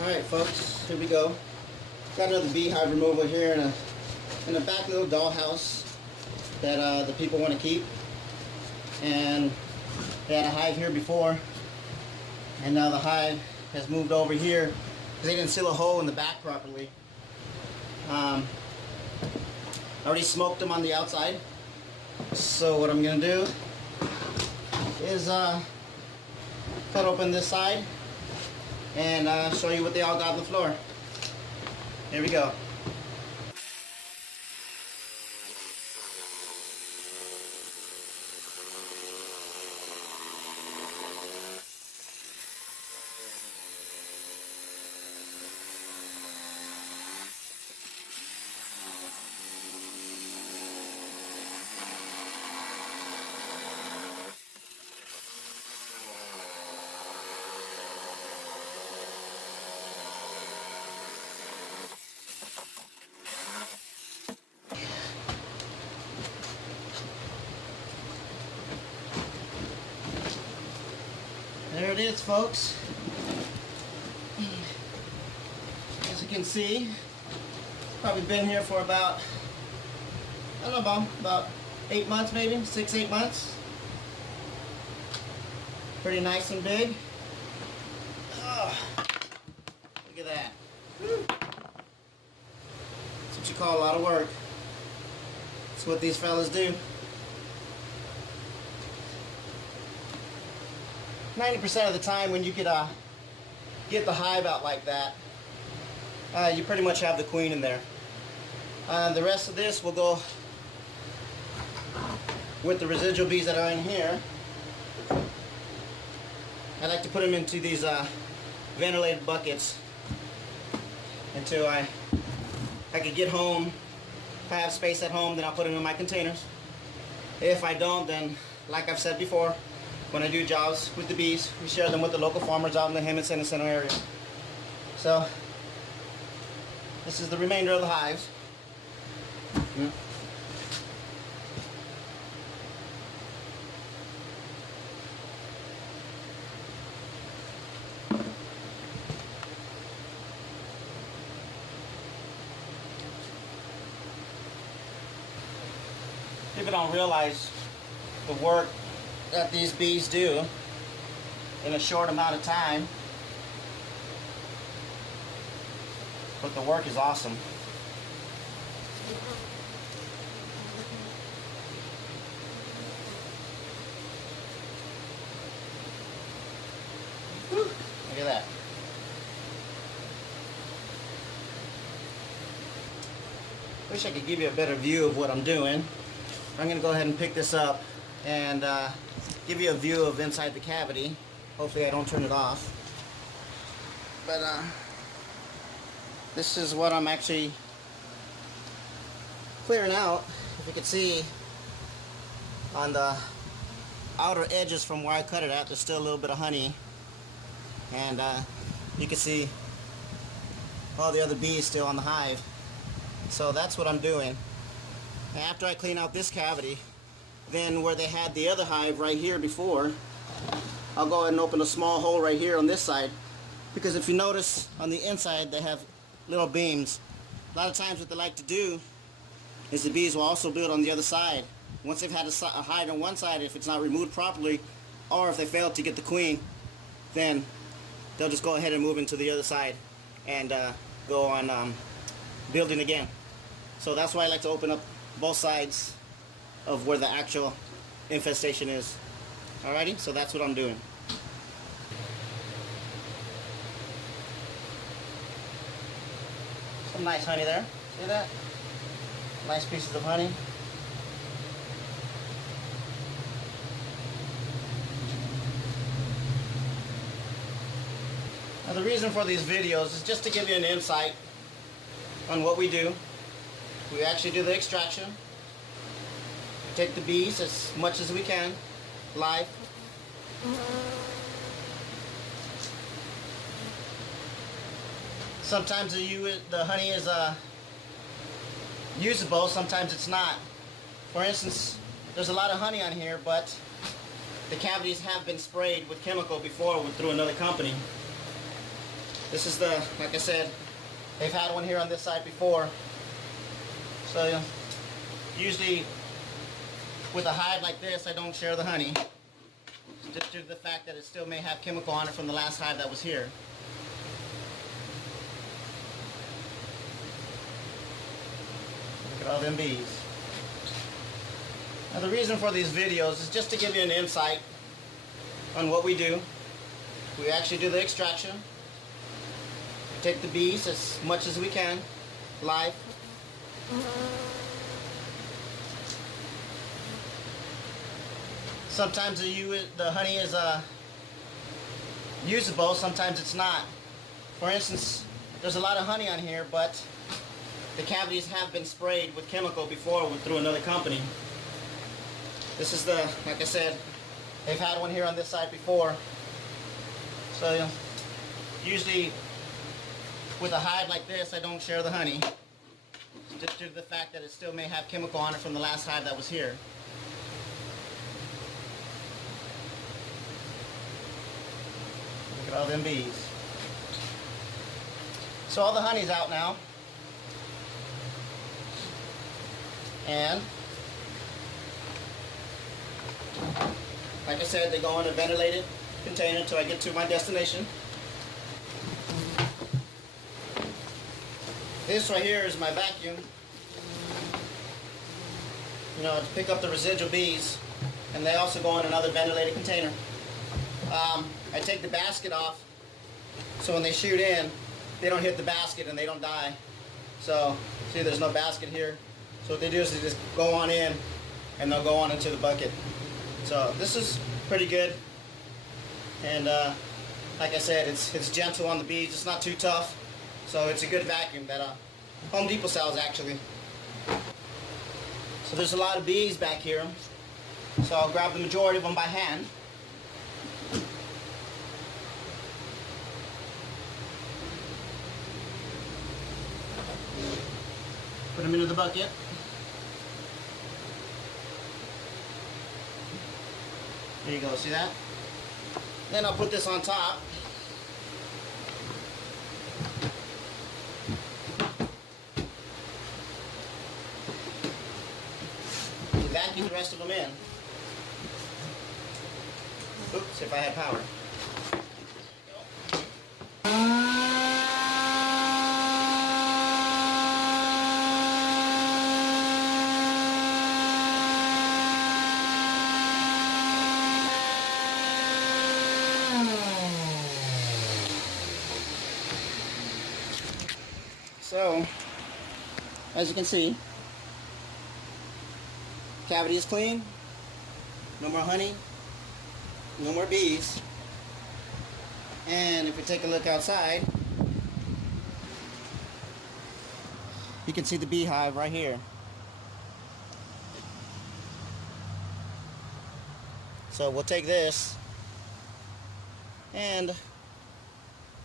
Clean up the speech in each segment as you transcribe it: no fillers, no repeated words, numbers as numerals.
Alright folks, here we go. Got another beehive removal here in a back little dollhouse that the people want to keep. And they had a hive here before, and now the hive has moved over here because they didn't seal a hole in the back properly. I already smoked them on the outside, so what I'm gonna do is cut open this side and show you what they all got on the floor. Here we go. There it is, folks. As you can see, it's probably been here for about, I don't know, about 8 months maybe, 6-8 months. Pretty nice and big. Oh, look at that. Woo. That's what you call a lot of work. That's what these fellas do. 90% of the time when you could get the hive out like that, you pretty much have the queen in there. The rest of this will go with the residual bees that are in here. I like to put them into these ventilated buckets until I could get home. If I have space at home, then I'll put them in my containers. If I don't, then like I've said before, when I do jobs with the bees, we share them with the local farmers out in the Hemet Center area. So, this is the remainder of the hives. People don't realize the work that these bees do in a short amount of time, but the work is awesome. Whew, look at that. Wish I could give you a better view of what I'm doing. I'm going to go ahead and pick this up and give you a view of inside the cavity. Hopefully I don't turn it off. But this is what I'm actually clearing out. If you can see on the outer edges from where I cut it at, there's still a little bit of honey. And you can see all the other bees still on the hive. So that's what I'm doing. After I clean out this cavity, then where they had the other hive right here before, I'll go ahead and open a small hole right here on this side, because if you notice on the inside they have little beams. A lot of times what they like to do is the bees will also build on the other side. Once they've had a hive on one side, if it's not removed properly, or if they fail to get the queen, then they'll just go ahead and move into the other side and go on building again. So that's why I like to open up both sides of where the actual infestation is. Alrighty, so that's what I'm doing. Some nice honey there. See that? Nice pieces of honey. Now the reason for these videos is just to give you an insight on what we do. We actually do the extraction. Take the bees as much as we can, live. Sometimes the honey is usable, sometimes it's not. For instance, there's a lot of honey on here, but the cavities have been sprayed with chemical before through another company. This is the, like I said, they've had one here on this side before. So usually with a hive like this, I don't share the honey, just due to the fact that it still may have chemical on it from the last hive that was here. Look at all them bees. Now the reason for these videos is just to give you an insight on what we do. We actually do the extraction. We take the bees as much as we can, live. Sometimes the honey is usable, sometimes it's not. For instance, there's a lot of honey on here, but the cavities have been sprayed with chemical before through another company. This is the, like I said, they've had one here on this side before. So usually with a hive like this, I don't share the honey, just due to the fact that it still may have chemical on it from the last hive that was here. Look at all them bees. So all the honey's out now. And like I said, they go in a ventilated container until I get to my destination. This right here is my vacuum. You know, to pick up the residual bees, and they also go in another ventilated container. I take the basket off, so when they shoot in, they don't hit the basket and they don't die. So, see, there's no basket here. So what they do is they just go on in, and they'll go on into the bucket. So this is pretty good, and like I said, it's gentle on the bees. It's not too tough, so it's a good vacuum that Home Depot sells actually. So there's a lot of bees back here, so I'll grab the majority of them by hand. Put them into the bucket. There you go, see that? Then I'll put this on top. Vacuum the rest of them in. Oops, if I had power. So, as you can see, cavity is clean, no more honey, no more bees. And if we take a look outside, you can see the beehive right here. So we'll take this and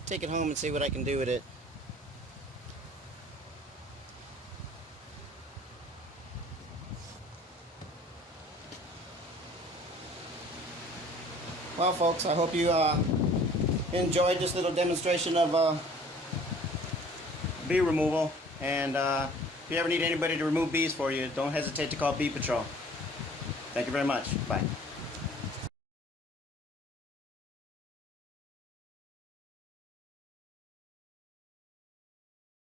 take it home and see what I can do with it. Well, folks, I hope you enjoyed this little demonstration of bee removal. And if you ever need anybody to remove bees for you, don't hesitate to call Bee Patrol. Thank you very much. Bye.